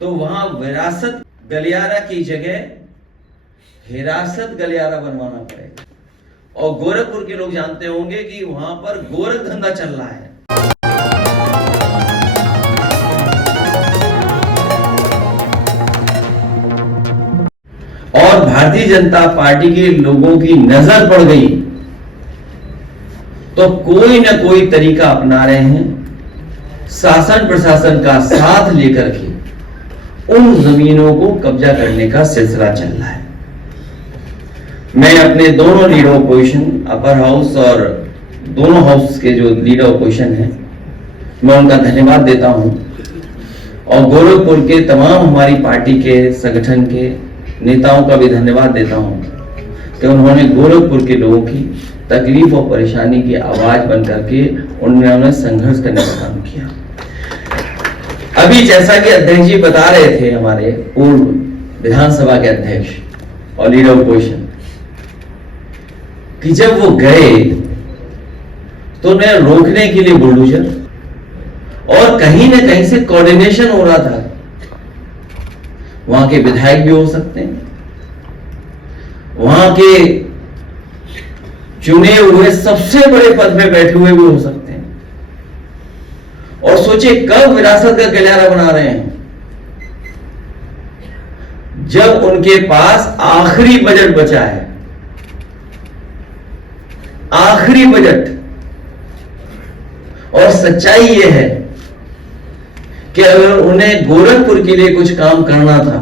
तो वहां विरासत गलियारा की जगह हिरासत गलियारा बनवाना पड़ेगा। और गोरखपुर के लोग जानते होंगे कि वहां पर गोरख धंधा चल रहा है। और भारतीय जनता पार्टी के लोगों की नजर पड़ गई तो कोई ना कोई तरीका अपना रहे हैं, शासन प्रशासन का साथ लेकर के उन जमीनों को कब्जा करने का सिलसिला चल रहा है। मैं अपने दोनों लीडर ऑपोजिशन, अपर हाउस और दोनों हाउस के जो लीडर ऑपोजिशन हैं, मैं उनका धन्यवाद देता हूं। और गोरखपुर के तमाम हमारी पार्टी के संगठन के नेताओं का भी धन्यवाद देता हूं कि उन्होंने गोरखपुर के लोगों की तकलीफ और परेशानी की आवाज बन करके उन्होंने संघर्ष करने का काम किया। अभी जैसा कि अध्यक्ष जी बता रहे थे, हमारे पूर्व विधानसभा के अध्यक्ष और लीडर ऑपोजिशन, कि जब वो गए तो उन्हें रोकने के लिए बुलडोजर और कहीं ना कहीं से कोऑर्डिनेशन हो रहा था। वहां के विधायक भी हो सकते हैं, वहां के चुने हुए सबसे बड़े पद में बैठे हुए भी हो सकते हैं। और सोचिए कब विरासत का गलियारा बना रहे हैं, जब उनके पास आखिरी बजट बचा है, आखिरी बजट। और सच्चाई यह है कि अगर उन्हें गोरखपुर के लिए कुछ काम करना था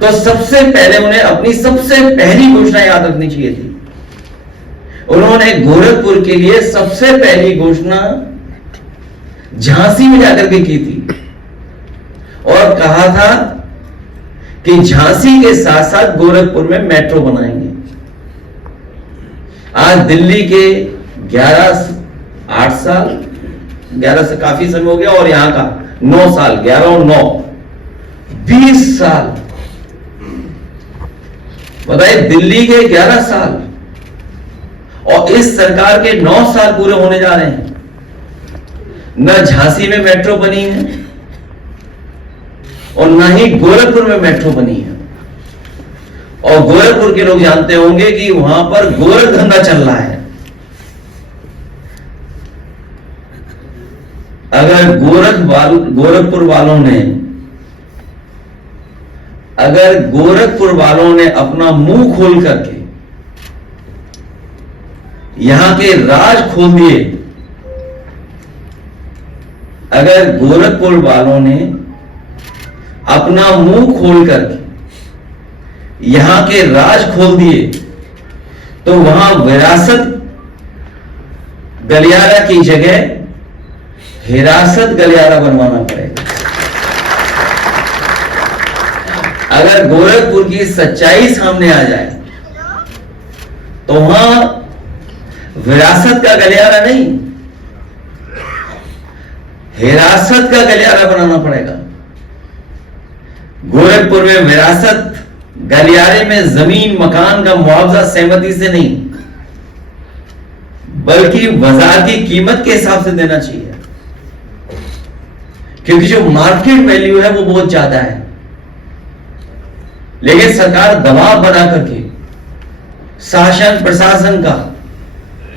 तो सबसे पहले उन्हें अपनी सबसे पहली घोषणा याद रखनी चाहिए थी। उन्होंने गोरखपुर के लिए सबसे पहली घोषणा झांसी में जाकर के की थी और कहा था कि झांसी के साथ साथ गोरखपुर में मेट्रो बनाएंगे। आज दिल्ली के 8 साल, 11 से काफी समय हो गया, और यहां का 9 साल, 11 और 9, 20 साल। बताइए, दिल्ली के 11 साल और इस सरकार के 9 साल पूरे होने जा रहे हैं। न झांसी में मेट्रो बनी है और न ही गोरखपुर में मेट्रो बनी है। और गोरखपुर के लोग जानते होंगे कि वहां पर गोरख धंधा चल रहा है। अगर गोरखपुर वालों ने अपना मुंह खोल करके यहां के राज खोल दिए, अगर गोरखपुर वालों ने अपना मुंह खोल करके यहां के राज खोल दिए तो वहां विरासत गलियारा की जगह हिरासत गलियारा बनवाना पड़ेगा। अगर गोरखपुर की सच्चाई सामने आ जाए तो वहां विरासत का गलियारा नहीं, हिरासत का गलियारा बनाना पड़ेगा। गोरखपुर में विरासत गलियारे में जमीन मकान का मुआवजा सहमति से नहीं बल्कि बाजार की कीमत के हिसाब से देना चाहिए, क्योंकि जो मार्केट वैल्यू है वो बहुत ज्यादा है। लेकिन सरकार दबाव बना करके शासन प्रशासन का,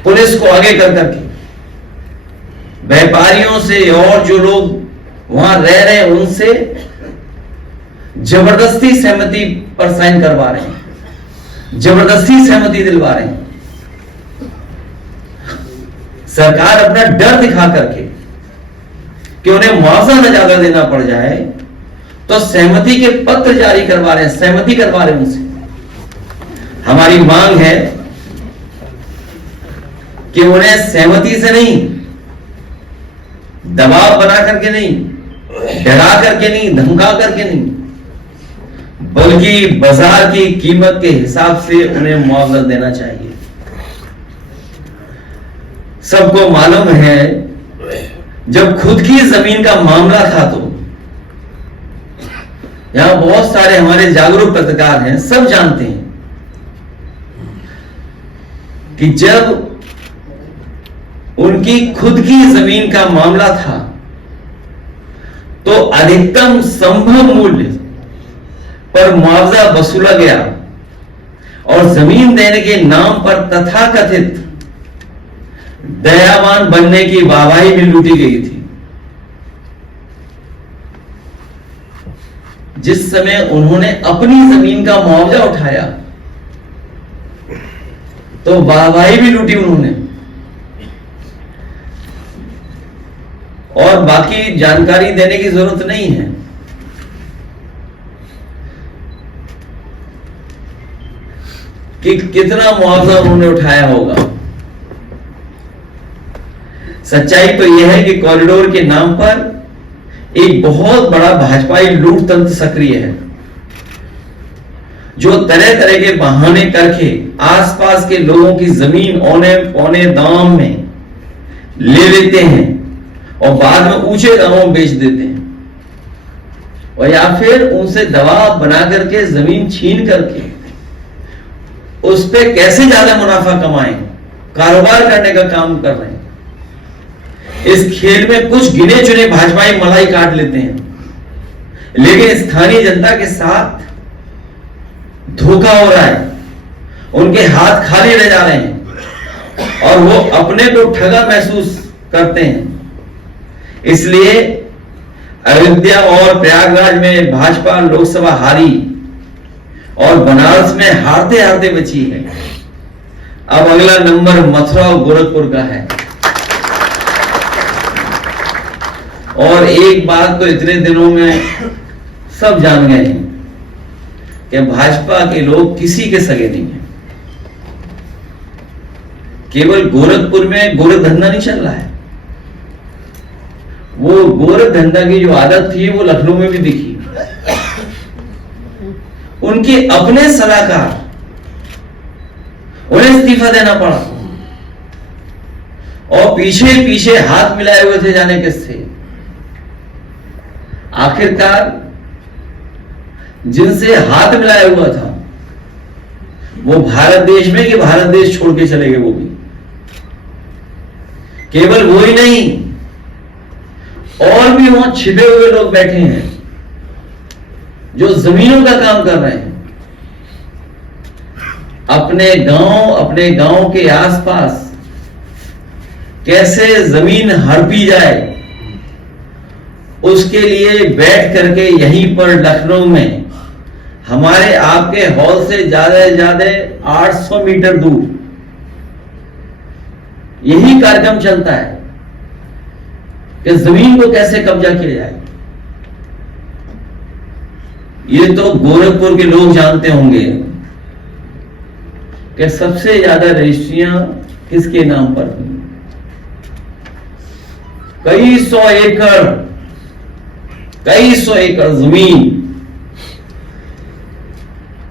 पुलिस को आगे कर करके व्यापारियों से और जो लोग वहां रह रहे हैं उनसे जबरदस्ती सहमति पर साइन करवा रहे हैं, जबरदस्ती सहमति दिलवा रहे हैं। सरकार अपना डर दिखा करके कि उन्हें मुआवजा न ज्यादा देना पड़ जाए तो सहमति के पत्र जारी करवा रहे हैं, सहमति करवा रहे हैं उनसे। हमारी मांग है कि उन्हें सहमति से नहीं, दबाव बना करके नहीं, डरा करके नहीं, धमका करके नहीं, बल्कि बाजार की कीमत के हिसाब से उन्हें मुआवजा देना चाहिए। सबको मालूम है जब खुद की जमीन का मामला था तो यहां बहुत सारे हमारे जागरूक पत्रकार हैं, सब जानते हैं कि जब उनकी खुद की जमीन का मामला था तो अधिकतम संभव मूल्य पर मुआवजा वसूला गया और जमीन देने के नाम पर तथाकथित दयावान बनने की वाहवाही भी लूटी गई थी। जिस समय उन्होंने अपनी जमीन का मुआवजा उठाया तो वाहवाही भी लूटी उन्होंने। और बाकी जानकारी देने की जरूरत नहीं है। कि कितना मुआवजा उन्होंने उठाया होगा। सच्चाई तो यह है कि कॉरिडोर के नाम पर एक बहुत बड़ा भाजपाई लूट तंत्र सक्रिय है, जो तरह तरह के बहाने करके आसपास के लोगों की जमीन औने पौने दाम में ले लेते हैं और बाद में ऊंचे दामों में बेच देते हैं, और या फिर उनसे दबाव बना करके जमीन छीन करके उस पे कैसे ज्यादा मुनाफा कमाएं, कारोबार करने का काम कर रहे हैं। इस खेल में कुछ गिने चुने भाजपाई मलाई काट लेते हैं, लेकिन स्थानीय जनता के साथ धोखा हो रहा है। उनके हाथ खाली रह जा रहे हैं और वो अपने को ठगा महसूस करते हैं। इसलिए अयोध्या और प्रयागराज में भाजपा लोकसभा हारी और बनारस में हारते हारते बची है। अब अगला नंबर मथुरा और गोरखपुर का है। और एक बात तो इतने दिनों में सब जान गए हैं कि भाजपा के लोग किसी के सगे नहीं है। केवल गोरखपुर में गोरख धंधा नहीं चल रहा है, वो गोरख धंधा की जो आदत थी वो लखनऊ में भी दिखी। उनके अपने सलाहकार, उन्हें इस्तीफा देना पड़ा और पीछे पीछे हाथ मिलाए हुए थे, जाने किससे। आखिरकार जिनसे हाथ मिलाया हुआ था वो भारत देश में कि भारत देश छोड़ के चले गए। वो भी केवल वो ही नहीं, और भी वहां छिपे हुए लोग बैठे हैं जो जमीनों का काम कर रहे हैं। अपने गांव के आसपास कैसे जमीन हड़पी जाए, उसके लिए बैठ करके यहीं पर लखनऊ में हमारे आपके हॉल से ज्यादा 800 मीटर दूर यही कार्यक्रम चलता है कि जमीन को कैसे कब्जा किया जाए। ये तो गोरखपुर के लोग जानते होंगे कि सबसे ज्यादा रजिस्ट्रियां किसके नाम पर हुई। कई सौ एकड़ जमीन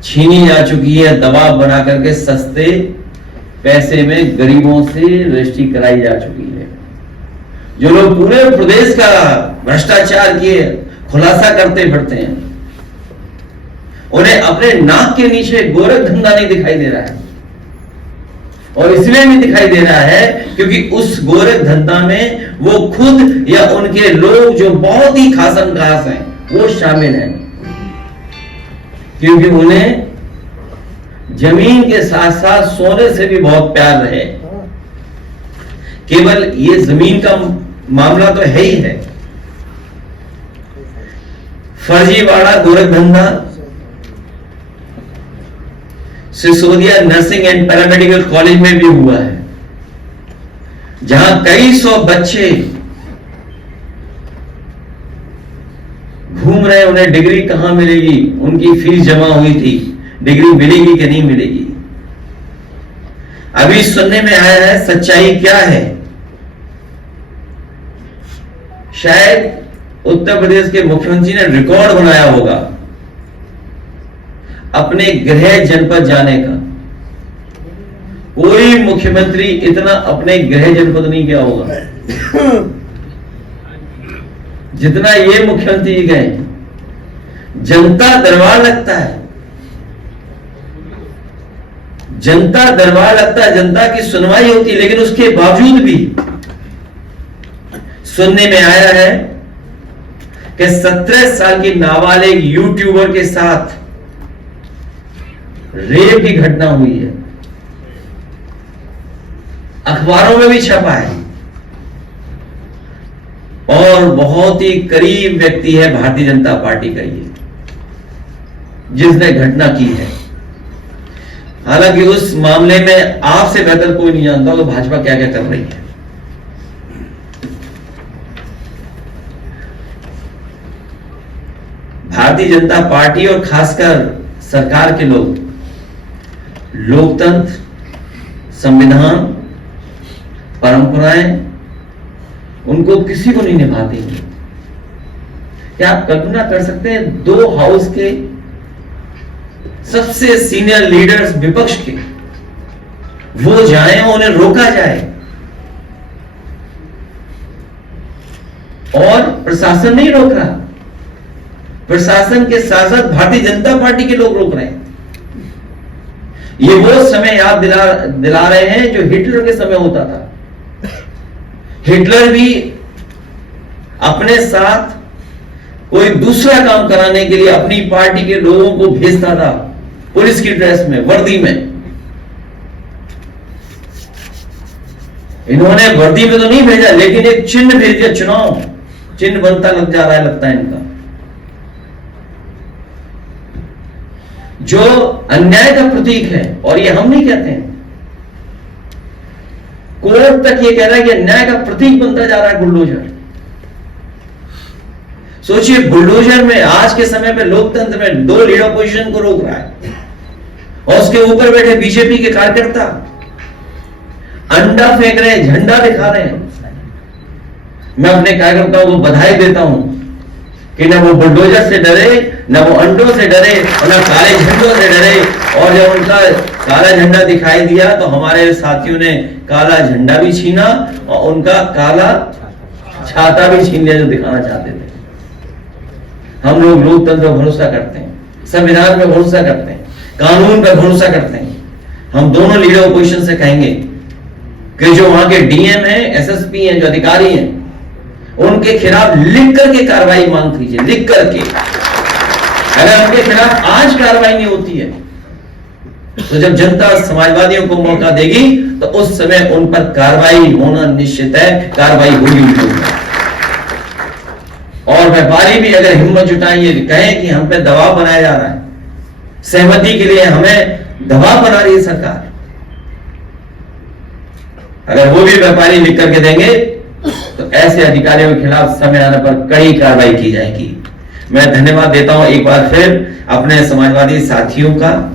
छीनी जा चुकी है, दबाव बना करके सस्ते पैसे में गरीबों से रजिस्ट्री कराई जा चुकी है। जो लोग पूरे प्रदेश का भ्रष्टाचार किए खुलासा करते फिरते हैं, उन्हें अपने नाक के नीचे गोरख धंधा नहीं दिखाई दे रहा है। और इसलिए नहीं दिखाई दे रहा है क्योंकि उस गोरख धंधा में वो खुद या उनके लोग जो बहुत ही खासम खास हैं वो शामिल हैं, क्योंकि उन्हें जमीन के साथ साथ सोने से भी बहुत प्यार रहे। केवल ये जमीन का मामला तो है ही है। फर्जीवाड़ा गोरख धंधा Sisodia nursing and paramedical college में भी हुआ है, जहां कई सौ बच्चे घूम रहे, उन्हें डिग्री कहां मिलेगी, उनकी फीस जमा हुई थी, डिग्री मिलेगी कि नहीं मिलेगी। अभी सुनने में आया है, सच्चाई क्या है, शायद उत्तर प्रदेश के मुख्यमंत्री ने रिकॉर्ड बनाया होगा अपने गृह जनपद जाने का। कोई मुख्यमंत्री इतना अपने गृह जनपद नहीं गया होगा जितना ये मुख्यमंत्री गए। जनता दरबार लगता है, जनता दरबार लगता है, जनता की सुनवाई होती है, लेकिन उसके बावजूद भी सुनने में आया है कि 17 साल की नाबालिग यूट्यूबर के साथ रेप की घटना हुई है, अखबारों में भी छपा है, और बहुत ही करीब व्यक्ति है भारतीय जनता पार्टी का ये, जिसने घटना की है। हालांकि उस मामले में आपसे बेहतर कोई नहीं जानता कि भाजपा क्या क्या कर रही है। भारतीय जनता पार्टी और खासकर सरकार के लोग लोकतंत्र, संविधान, परंपराएं, उनको किसी को नहीं निभाते हैं। क्या आप कल्पना कर सकते हैं, 2 हाउस के सबसे सीनियर लीडर्स विपक्ष के वो जाएं और उन्हें रोका जाए, और प्रशासन नहीं रोक रहा, प्रशासन के साथ साथ भारतीय जनता पार्टी के लोग रोक रहे हैं। ये वो समय याद दिला रहे हैं जो हिटलर के समय होता था। हिटलर भी अपने साथ कोई दूसरा काम कराने के लिए अपनी पार्टी के लोगों को भेजता था, पुलिस की ड्रेस में, वर्दी में। इन्होंने वर्दी में तो नहीं भेजा, लेकिन एक चिन्ह भेज दिया, चुनाव चिन्ह बनता लग जा रहा है, लगता है इनका। जो अन्याय का प्रतीक है, और ये हम नहीं कहते हैं, कोर्ट तक ये कह रहा है कि अन्याय का प्रतीक बनता जा रहा है बुलडोजर। सोचिए, बुलडोजर में आज के समय पे लोकतंत्र में 2 लीडर अपोजिशन को रोक रहा है, और उसके ऊपर बैठे बीजेपी के कार्यकर्ता अंडा फेंक रहे हैं, झंडा दिखा रहे हैं। मैं अपने कार्यकर्ताओं को बधाई देता हूं कि न वो बुलडोजर से डरे, न वो अंडों से डरे, और न काले झंडों से डरे। और जब उनका काला झंडा दिखाई दिया तो हमारे साथियों ने काला झंडा भी छीना और उनका काला छाता भी छीन लिया जो दिखाना चाहते थे। हम लोग लोकतंत्र पर भरोसा करते हैं, संविधान पर भरोसा करते हैं, कानून पर भरोसा करते हैं। हम दोनों लीडर अपोजिशन से कहेंगे कि जो वहां के डीएम हैं, एसएसपी हैं, जो अधिकारी हैं, उनके खिलाफ लिख करके कार्रवाई मांग कीजिए, लिख करके। अगर उनके खिलाफ आज कार्रवाई नहीं होती है तो जब जनता समाजवादियों को मौका देगी तो उस समय उन पर कार्रवाई होना निश्चित है, कार्रवाई होगी उनके ऊपर। और व्यापारी भी अगर हिम्मत जुटाएं, ये कहें कि हम पे दबाव बनाया जा रहा है, सहमति के लिए हमें दबाव बना रही है सरकार, अगर वो भी व्यापारी लिख करके देंगे तो ऐसे अधिकारियों के खिलाफ समय आने पर कड़ी कार्रवाई की जाएगी। मैं धन्यवाद देता हूं एक बार फिर अपने समाजवादी साथियों का।